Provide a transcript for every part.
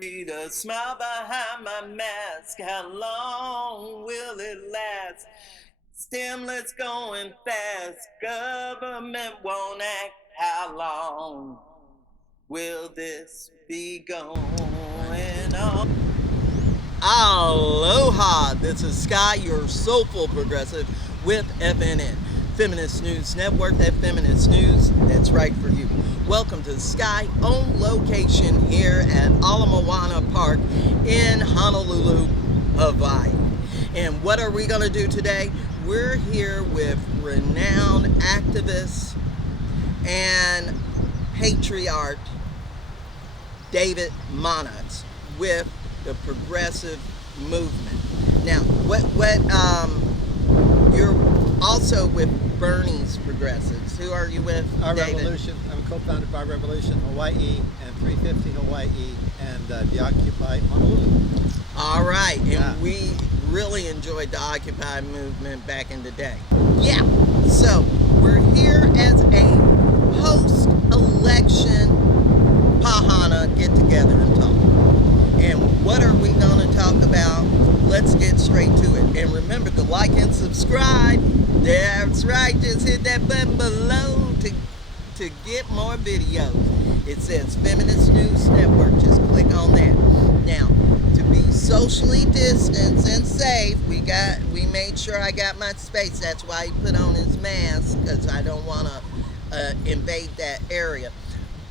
Read a smile behind my mask. How long will it last? Stimulus going fast. Government won't act. How long will this be going on? Aloha! This is Skye, your soulful progressive with FNN-Feminist News Network. That feminist news that's right for you. Welcome to Skye on location here at Ala Moana Park in Honolulu, Hawaii. And what are we going to do today? We're here with renowned activist and patriarch David Mullnix with the progressive movement. Now, you're also with Bernie's Progressives. Who are you with, Our David? Revolution. I'm co-founded by Revolution Hawaii and 350 Hawaii and the Occupy Honolulu. All right, and we really enjoyed the Occupy movement back in the day. Yeah, so we're here as a post-election Pahana get-together and talk. And what are we going to talk about? Let's get straight to it. And remember to like and subscribe. That's right, just hit that button below to get more videos. It says Feminist News Network. Just click on that. Now, to be socially distanced and safe, we made sure I got my space. That's why he put on his mask, because I don't want to invade that area.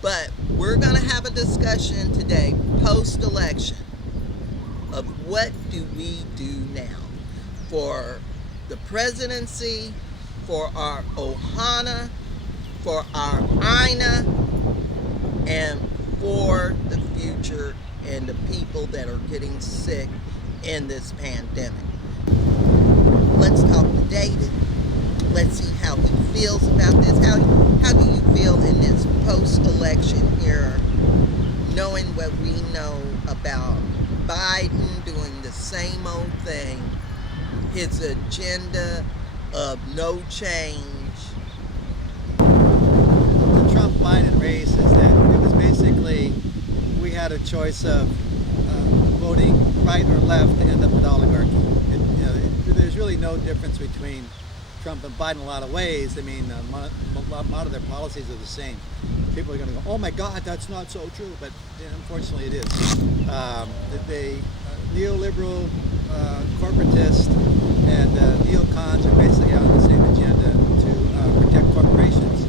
But we're going to have a discussion today, post-election, of what do we do now for the presidency, for our Ohana, for our Aina, and for the future and the people that are getting sick in this pandemic. Let's talk to David. Let's see how he feels about this. How do you feel in this post-election era, knowing what we know about Biden doing the same old thing, his agenda of no change? The Trump-Biden race is that it was basically, we had a choice of voting right or left to end up with oligarchy. There's really no difference between Trump and Biden in a lot of ways. I mean, a lot of their policies are the same. People are going to go, oh my God, that's not so true, but unfortunately it is. The neoliberal, corporatist, and neocons are basically on the same agenda to protect corporations.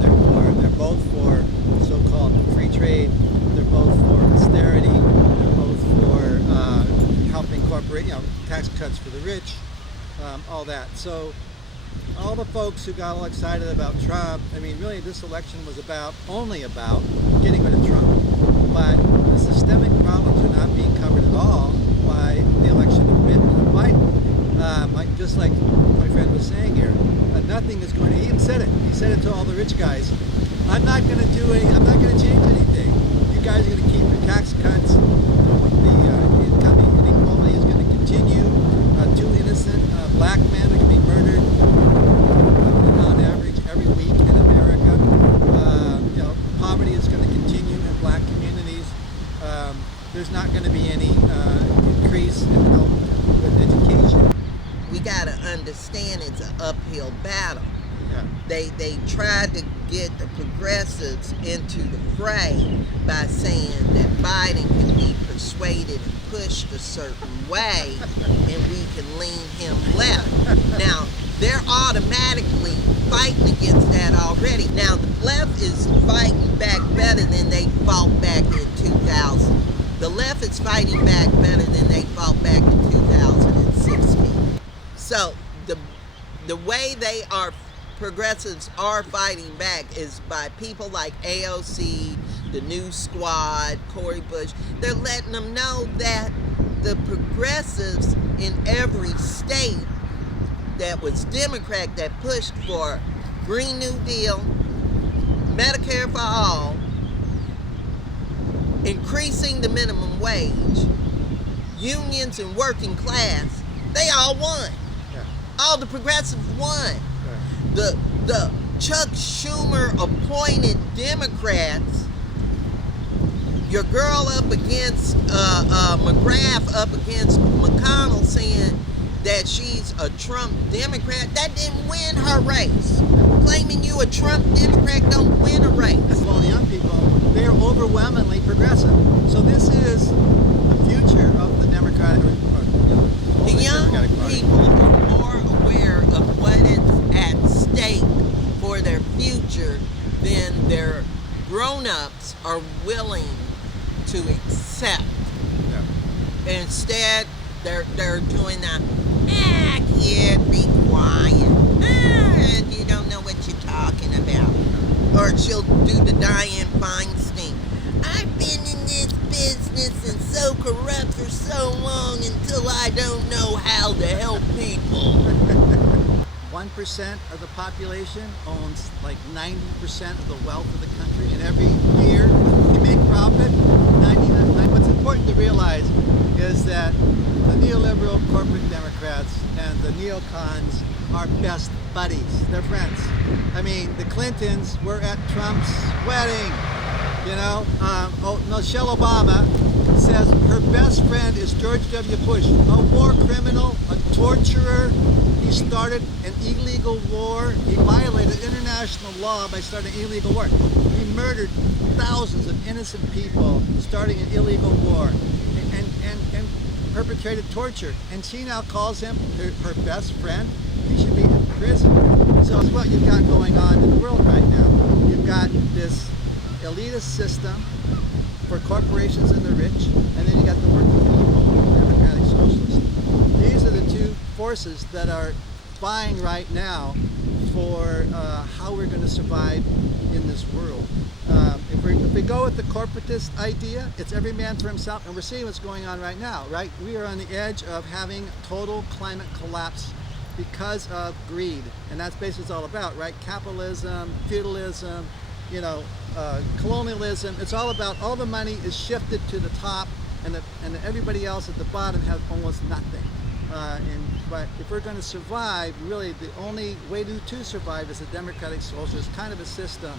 They're both for so-called free trade. They're both for austerity. They're both for helping tax cuts for the rich, all that. So all the folks who got all excited about Trump, I mean, really this election was only about getting rid of Trump. But the systemic problems are not being covered at all by the election of Biden. Just like my friend was saying here, nothing is going to, he even said it. He said it to all the rich guys. I'm not going to change anything. You guys are going to keep your tax cuts. The income inequality is going to continue. 2 innocent black men are going to be murdered on average every week in America. Poverty is going to continue in black communities. There's not going to be any increase in help with education. We got to understand it's an uphill battle. Yeah. They tried to get the progressives into the fray by saying that Biden can be persuaded and pushed a certain way and we can lean him left. Now, they're automatically fighting against that already. Now, the left is fighting back better than they fought back in 2000. The left is fighting back better than they fought back in 2016. So, the way progressives are fighting back is by people like AOC, the New Squad, Cori Bush. They're letting them know that the progressives in every state that was Democrat that pushed for Green New Deal, Medicare for all, increasing the minimum wage, unions and working class, they all won. Yeah. All the progressives won. The Chuck Schumer appointed Democrats your girl up against McGrath up against McConnell saying that she's a Trump Democrat. That didn't win her race. Claiming you a Trump Democrat don't win a race. Well, the young people, they're overwhelmingly progressive. So this is the future of the Democratic The young people are more aware of what is at stake for their future than their grown-ups are willing to accept. Yeah. Instead, they're doing that. Kid, be quiet. You don't know what you're talking about. Or she'll do the Dianne Feinstein. I've been in this business and so corrupt for so long until I don't know how to help people. 1% of the population owns like 90% of the wealth of the country, and every year you make profit. 99. What's important to realize is that the neoliberal corporate Democrats and the neocons are best buddies. They're friends. I mean, the Clintons were at Trump's wedding. You know, Michelle Obama says her best friend is George W. Bush, a war criminal, a torturer. He started an illegal war. He violated international law by starting an illegal war. He murdered thousands of innocent people starting an illegal war and perpetrated torture. And she now calls him her best friend. He should be in prison. So it's what you've got going on in the world right now. You've got this elitist system for corporations and the rich, and then you got the working people, democratic socialists. These are the two forces that are vying right now for how we're going to survive in this world. If we go with the corporatist idea, it's every man for himself, and we're seeing what's going on right now, right? We are on the edge of having total climate collapse because of greed, and that's basically what it's all about, right? Capitalism, feudalism, you know, colonialism. It's all about all the money is shifted to the top, and everybody else at the bottom has almost nothing. But if we're going to survive, really the only way to survive is a democratic socialist kind of a system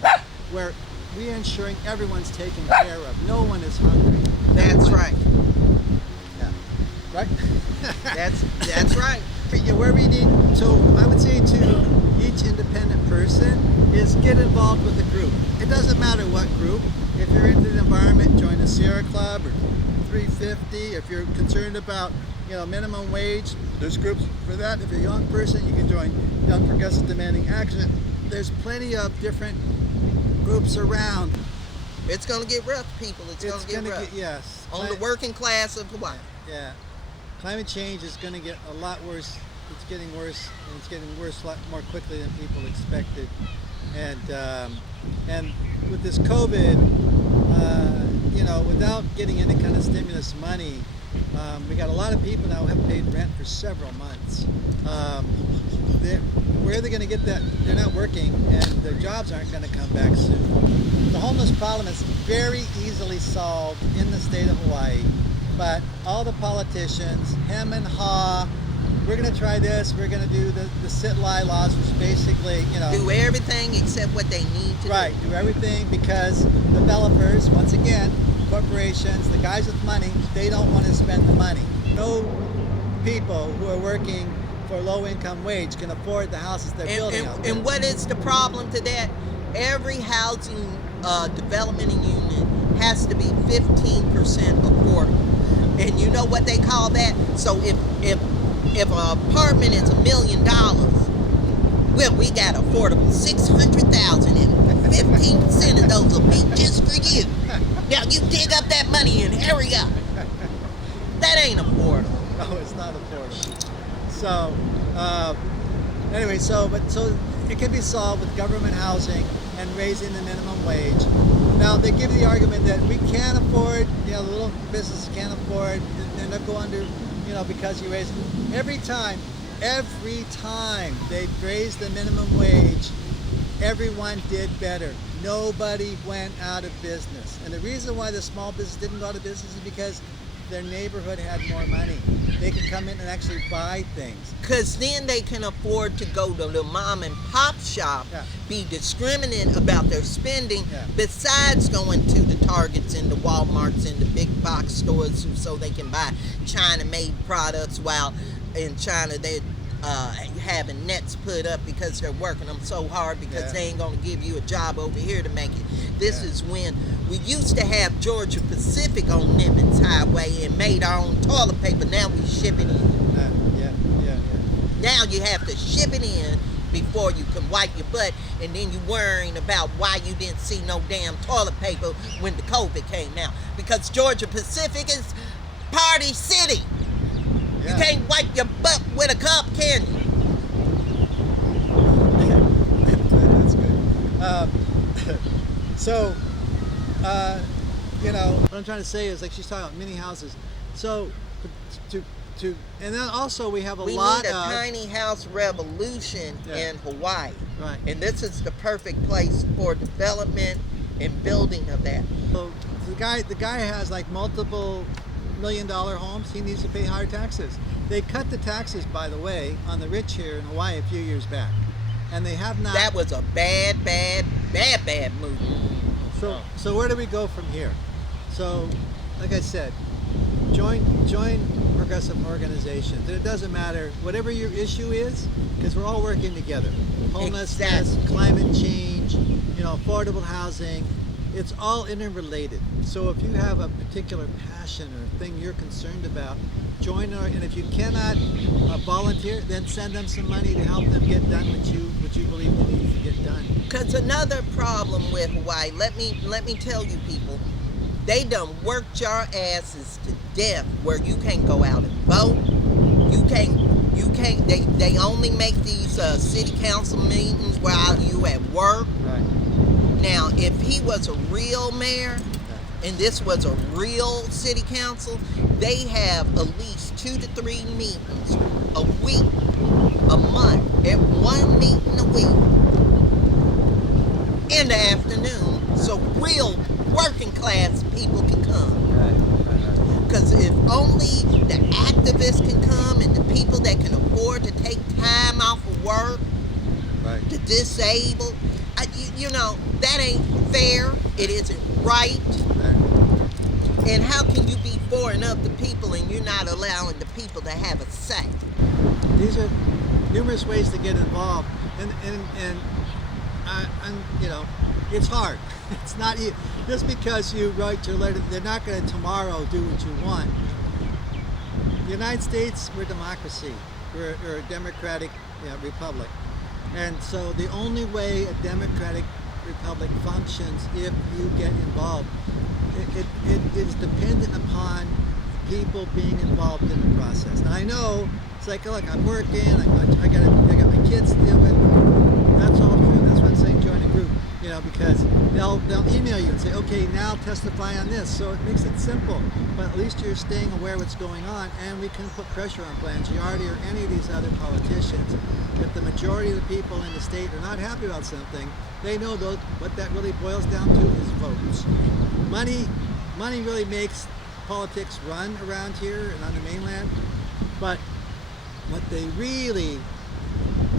where we are ensuring everyone's taken care of. No one is hungry. That's right. Yeah. Right? That's right. Where we need, so I would say to each independent person is get involved with a group. It doesn't matter what group. If you're into the environment, join the Sierra Club or 350. If you're concerned about, you know, minimum wage, there's groups for that. If you're a young person, you can join Young Progressive Demanding Action. There's plenty of different groups around. It's going to get rough, people. It's going to get rough. Yes. On the working class of Hawaii. Yeah. Climate change is going to get a lot worse. It's getting worse, and it's getting worse a lot more quickly than people expected. And with this COVID, you know, without getting any kind of stimulus money, we got a lot of people now who haven't paid rent for several months. Where are they going to get that? They're not working, and their jobs aren't going to come back soon. The homeless problem is very easily solved in the state of Hawaii, but all the politicians, hem and haw, we're going to try this, we're going to do the sit-lie laws, which basically, you know... Do everything except what they need to do. Right, do everything because developers, once again, corporations, the guys with money, they don't want to spend the money. No people who are working for a low-income wage can afford the houses they're building out there. And what is the problem to that? Every housing development unit has to be 15% affordable. And you know what they call that? So if an apartment is $1 million, well, we got affordable $600,000, and 15% of those will be just for you. Now you dig up that money and hurry up. That ain't affordable. No, it's not affordable. So, anyway, so it can be solved with government housing and raising the minimum wage. Now they give the argument that we can't afford, you know, the little businesses can't afford, and they'll go under, you know, because you raise every time they raised the minimum wage, everyone did better. Nobody went out of business. And the reason why the small business didn't go out of business is because their neighborhood had more money. They could come in and actually buy things. Because then they can afford to go to the mom and pop shop, Yeah. be discriminate about their spending, Yeah. besides going to the Targets and the Walmarts and the big box stores so they can buy China-made products, while in China they're having nets put up because they're working them so hard because Yeah. they ain't going to give you a job over here to make it. This Yeah. is when we used to have Georgia Pacific on Nimitz Highway and made our own toilet paper. Now we ship it in. Yeah. Now you have to ship it in before you can wipe your butt, and then you worrying about why you didn't see no damn toilet paper when the COVID came out. Because Georgia Pacific is Party City. Yeah. You can't wipe your butt with a cup, can you? That's good. So, what I'm trying to say is, like, she's talking about mini houses. So, and then also we have a lot We need a of tiny house revolution Yeah. in Hawaii. Right. And this is the perfect place for development and building of that. So the guy has like multiple $1 million homes. He needs to pay higher taxes. They cut the taxes, by the way, on the rich here in Hawaii a few years back, and they have not. That was a bad move. So where do we go from here? So, like I said, join progressive organizations. It doesn't matter whatever your issue is, because we're all working together. Homelessness, Exactly. climate change, affordable housing. It's all interrelated. So if you have a particular passion or thing you're concerned about, join our. And if you cannot volunteer, then send them some money to help them get done what you believe they need to get done. Because another problem with Hawaii, let me tell you people, they done worked your asses to death where you can't go out and vote. You can't, they only make these city council meetings while you at work. Right. Now, if he was a real mayor, and this was a real city council, they have at least 2 to 3 meetings a week, a month, at one meeting a week in the afternoon, so real working class people can come. Right. Because if only the activists can come and the people that can afford to take time off of work, Right. the disabled, that ain't fair. It isn't right. And how can you be for and of the people and you're not allowing the people to have a say? These are numerous ways to get involved, and it's hard. It's not just because you write your letter. They're not going to tomorrow do what you want. The United States, we're a democracy. We're a democratic republic, and so the only way a democratic republic functions if you get involved. It is dependent upon people being involved in the process. And I know it's like, look, I'm working, I got my kids to deal with. That's all true. That's why I'm saying join a group, because they'll email you and say, okay, now testify on this. So it makes it simple, but at least you're staying aware of what's going on, and we can put pressure on Blangiardi or any of these other politicians. If the majority of the people in the state are not happy about something, they know what that really boils down to is votes. Money really makes politics run around here and on the mainland, but what they really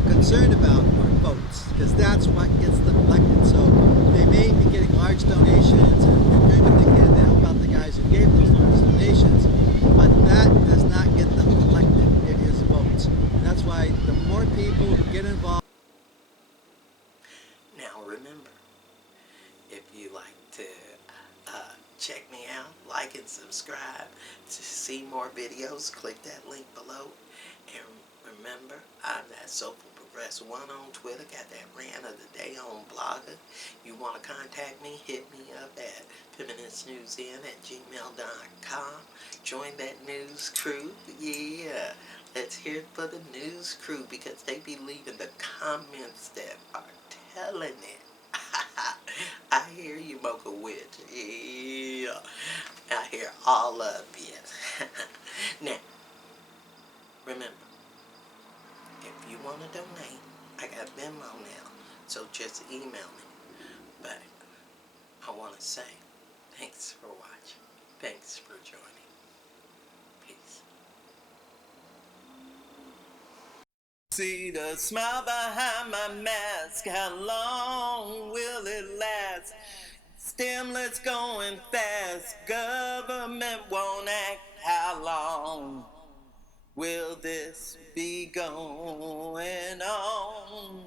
concerned about are votes, because that's what gets them elected. So they may be getting large donations and doing what they can to help out the guys who gave those large donations, but that does not get them elected. It is votes. And that's why the more people who get involved. Now remember, if you like to check me out, like and subscribe to see more videos, click that link below. And remember, I'm that Soulful Progress 1 on Twitter, got that rant of the day on Blogger. You want to contact me, hit me up at FeministNewsN@gmail.com. Join that news crew. Yeah, let's hear it for the news crew, because they be leaving the comments that are telling it. I hear you, Mocha Witch. Yeah, I hear all of you. Now, remember, if you want to donate, I got Venmo now, so just email me. But I want to say, thanks for watching. Thanks for joining. See the smile behind my mask. How long will it last? Stimulus going fast. Government won't act. How long will this be going on?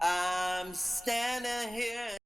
I'm standing here